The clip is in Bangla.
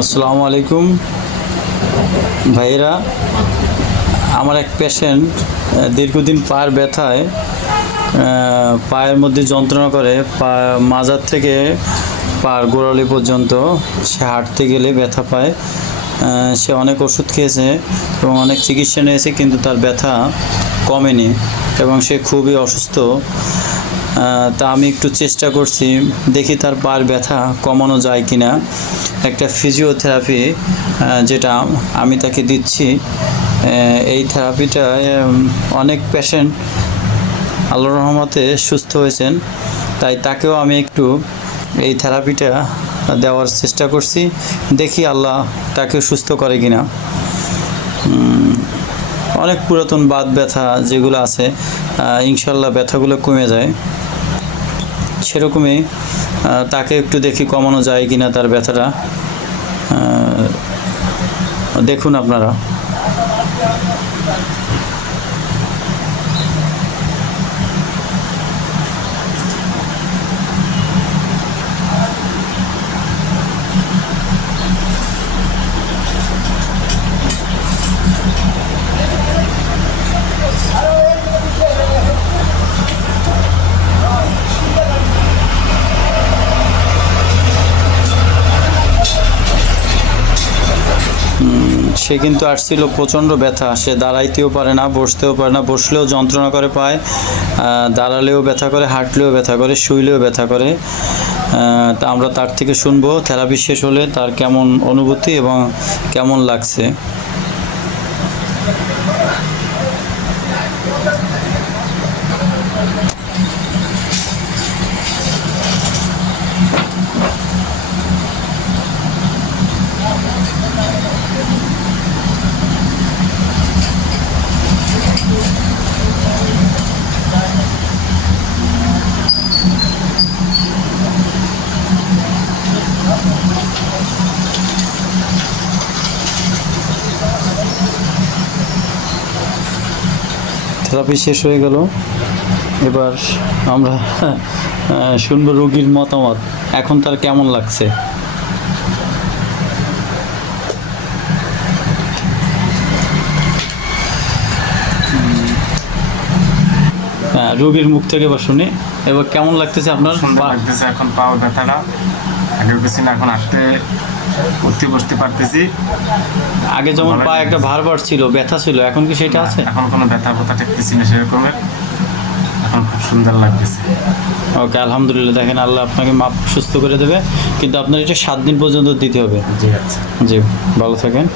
আসসালামু আলাইকুম। ভাইয়েরা, আমার এক পেশেন্ট দীর্ঘদিন পায়ের ব্যথায় পায়ের মধ্যে যন্ত্রণা করে, পা মাজার থেকে পার গোড়ালি পর্যন্ত সে হাঁটতে গেলে ব্যথা পায়। সে অনেক ওষুধ খেয়েছে এবং অনেক চিকিৎসা নিয়েছে, কিন্তু তার ব্যথা কমেনি এবং সে খুবই অসুস্থ। তা আমি একটু চেষ্টা করছি দেখি তার পায়ের ব্যথা কমানো যায় কি না একটা ফিজিওথেরাপি যেটা আমি তাকে দিচ্ছি এই থেরাপিটা অনেক পেশেন্ট আল্লাহর রহমতে সুস্থ হয়েছেন। তাই তাকেও আমি একটু এই থেরাপিটা দেওয়ার চেষ্টা করছি দেখি আল্লাহ তাকে সুস্থ করে কিনা। উম, অনেক পুরাতন বাদ ব্যথা যেগুলো আছে ইনশাল্লাহ ব্যথাগুলো কমে যায়। সেরকমই তাকে একটু দেখি কমানো যায় কিনা তার ব্যথাটা। দেখুন আপনারা। সে কিন্তু আসছিল প্রচণ্ড ব্যথা। সে দাঁড়াইতেও পারে না, বসতেও পারে না, বসলেও যন্ত্রণা করে পায় দাঁড়ালেও ব্যথা করে, হাঁটলেও ব্যথা করে, শুইলেও ব্যথা করে। তা আমরা তার থেকে শুনব, থেরাপি শেষ হলে তার কেমন অনুভূতি এবং কেমন লাগছে। থেরাপি শেষ হয়ে গেল। এবার আমরা শুনব রোগীর মতামত। এখন তার কেমন লাগছে? রোগীর মুখ থেকে এবার শুনি। এবার কেমন লাগতেছে আপনার? লাগতেছে, এখন পাও ব্যথাটা। আগের এখন হাঁটতে উঠতে বসতে পারতেছি। আগে যেমন পা একটা ভার ভার ছিল ব্যথা ছিল এখন কি সেটা আছে? এখন কোনো ব্যথা ব্যথা ঠেকতেছি না সেরকম। এখন খুব সুন্দর লাগতেছে। ওকে আলহামদুলিল্লাহ। দেখেন আল্লাহ আপনাকে মাপ সুস্থ করে দেবে। কিন্তু আপনার এটা সাত দিন পর্যন্ত দিতে হবে। জি আচ্ছা। জি ভালো থাকেন।